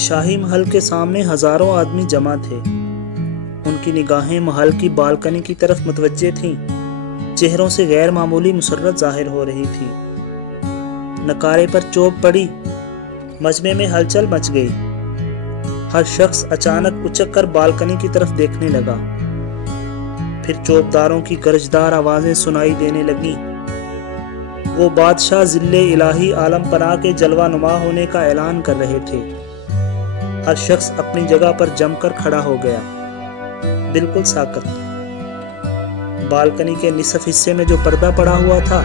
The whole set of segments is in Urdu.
شاہی محل کے سامنے ہزاروں آدمی جمع تھے۔ ان کی نگاہیں محل کی بالکنی کی طرف متوجہ تھیں۔ چہروں سے غیر معمولی مسرت ظاہر ہو رہی تھی۔ نکارے پر چوب پڑی، مجمع میں ہلچل مچ گئی۔ ہر شخص اچانک اچک کر بالکنی کی طرف دیکھنے لگا۔ پھر چوبداروں کی گرجدار آوازیں سنائی دینے لگیں۔ وہ بادشاہ ذل الہی عالم پناہ کے جلوہ نما ہونے کا اعلان کر رہے تھے۔ ہر شخص اپنی جگہ پر جم کر کھڑا ہو گیا، بالکل ساکت۔ بالکنی کے نصف حصے میں جو پردہ پڑا ہوا تھا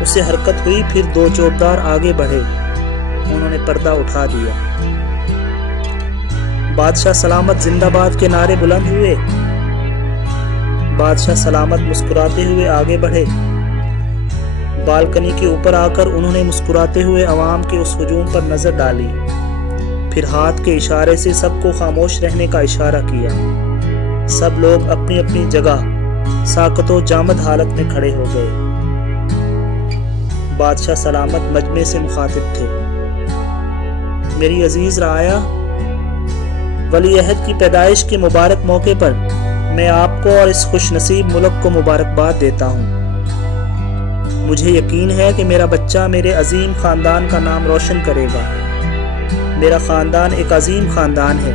اسے حرکت ہوئی، پھر دو چوبدار آگے بڑھے، انہوں نے پردہ اٹھا دیا۔ بادشاہ سلامت زندہ باد کے نعرے بلند ہوئے۔ بادشاہ سلامت مسکراتے ہوئے آگے بڑھے۔ بالکنی کے اوپر آ کر انہوں نے مسکراتے ہوئے عوام کے اس ہجوم پر نظر ڈالی، پھر ہاتھ کے اشارے سے سب کو خاموش رہنے کا اشارہ کیا۔ سب لوگ اپنی اپنی جگہ ساکت و جامد حالت میں کھڑے ہو گئے۔ بادشاہ سلامت مجمع سے مخاطب تھے۔ میری عزیز رعایا، ولی عہد کی پیدائش کے مبارک موقع پر میں آپ کو اور اس خوش نصیب ملک کو مبارکباد دیتا ہوں۔ مجھے یقین ہے کہ میرا بچہ میرے عظیم خاندان کا نام روشن کرے گا۔ میرا خاندان ایک عظیم خاندان ہے۔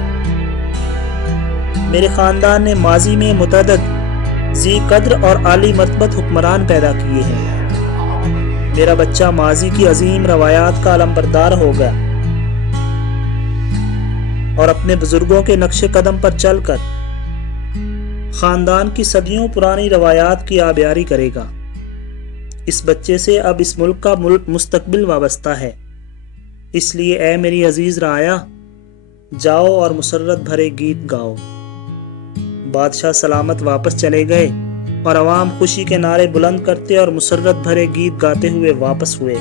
میرے خاندان نے ماضی میں متعدد ذی قدر اور عالی مرتبت حکمران پیدا کیے ہیں۔ میرا بچہ ماضی کی عظیم روایات کا علمبردار ہوگا اور اپنے بزرگوں کے نقش قدم پر چل کر خاندان کی صدیوں پرانی روایات کی آبیاری کرے گا۔ اس بچے سے اب اس ملک کا مستقبل وابستہ ہے۔ اس لیے اے میری عزیز رعایا، جاؤ اور مسرت بھرے گیت گاؤ۔ بادشاہ سلامت واپس چلے گئے اور عوام خوشی کے نعرے بلند کرتے اور مسرت بھرے گیت گاتے ہوئے واپس ہوئے۔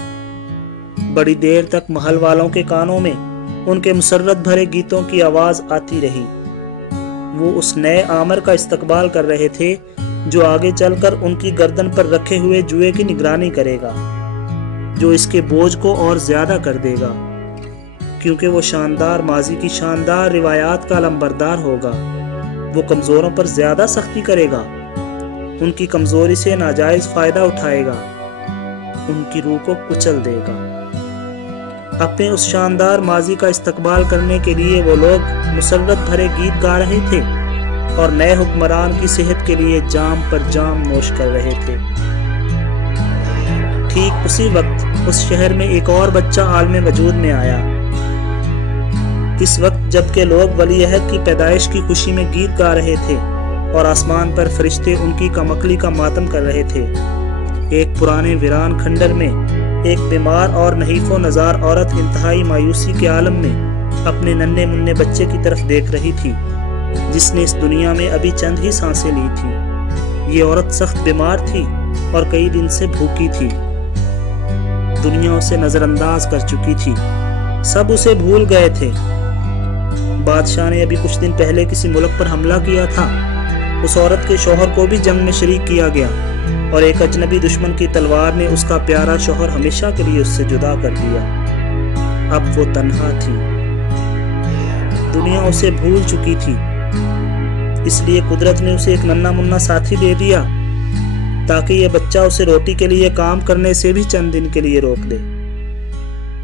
بڑی دیر تک محل والوں کے کانوں میں ان کے مسرت بھرے گیتوں کی آواز آتی رہی۔ وہ اس نئے آمر کا استقبال کر رہے تھے جو آگے چل کر ان کی گردن پر رکھے ہوئے جوئے کی نگرانی کرے گا، جو اس کے بوجھ کو اور زیادہ کر دے گا، کیونکہ وہ شاندار ماضی کی شاندار روایات کا علمبردار ہوگا۔ وہ کمزوروں پر زیادہ سختی کرے گا، ان کی کمزوری سے ناجائز فائدہ اٹھائے گا، ان کی روح کو کچل دے گا۔ اپنے اس شاندار ماضی کا استقبال کرنے کے لیے وہ لوگ مسرت بھرے گیت گا رہے تھے اور نئے حکمران کی صحت کے لیے جام پر جام نوش کر رہے تھے۔ ٹھیک اسی وقت اس شہر میں ایک اور بچہ عالم وجود میں آیا۔ اس وقت جب کہ لوگ ولی عہد کی پیدائش کی خوشی میں گیت گا رہے تھے اور آسمان پر فرشتے ان کی کمکلی کا ماتم کر رہے تھے، ایک پرانے ویران کھنڈر میں ایک بیمار اور نحیف و نزار عورت انتہائی مایوسی کے عالم میں اپنے ننھے منھے بچے کی طرف دیکھ رہی تھی، جس نے اس دنیا میں ابھی چند ہی سانسیں لی تھی۔ یہ عورت سخت بیمار تھی اور کئی دن سے بھوکی تھی۔ دنیا اسے نظر انداز کر چکی تھی، سب اسے بھول گئے تھے۔ بادشاہ نے ابھی کچھ دن پہلے کسی ملک پر حملہ کیا تھا۔ اس عورت کے شوہر کو بھی جنگ میں شریک کیا گیا اور ایک اجنبی دشمن کی تلوار نے اس کا پیارا شوہر ہمیشہ کے لیے اس سے جدا کر دیا۔ اب وہ تنہا تھی، دنیا اسے بھول چکی تھی۔ اس لیے قدرت نے اسے ایک ننھا منھا ساتھی دے دیا تاکہ یہ بچہ اسے روٹی کے لیے کام کرنے سے بھی چند دن کے لیے روک دے۔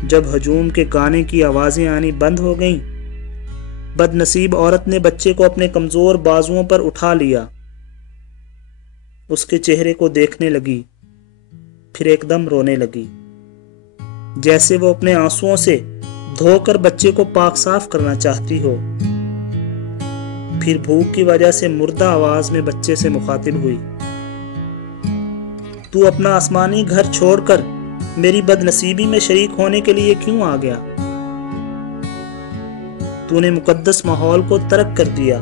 جب ہجوم کے گانے کی آوازیں آنی بند ہو گئیں، بد نصیب عورت نے بچے کو اپنے کمزور بازوؤں پر اٹھا لیا، اس کے چہرے کو دیکھنے لگی، پھر ایک دم رونے لگی، جیسے وہ اپنے آنسوؤں سے دھو کر بچے کو پاک صاف کرنا چاہتی ہو۔ پھر بھوک کی وجہ سے مردہ آواز میں بچے سے مخاطب ہوئی، تو اپنا آسمانی گھر چھوڑ کر میری بد نصیبی میں شریک ہونے کے لیے کیوں آ گیا؟ تو نے مقدس ماحول کو ترک کر دیا،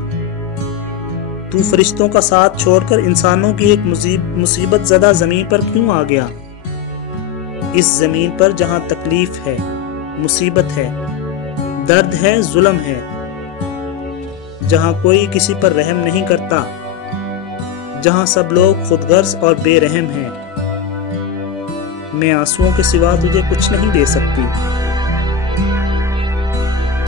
تو فرشتوں کا ساتھ چھوڑ کر انسانوں کی ایک مصیبت زدہ زمین پر کیوں آ گیا؟ اس زمین پر جہاں تکلیف ہے، مصیبت ہے، درد ہے، ظلم ہے، جہاں کوئی کسی پر رحم نہیں کرتا، جہاں سب لوگ خود غرض اور بے رحم ہیں، میں آنسوؤں کے سوا تجھے کچھ نہیں دے سکتی۔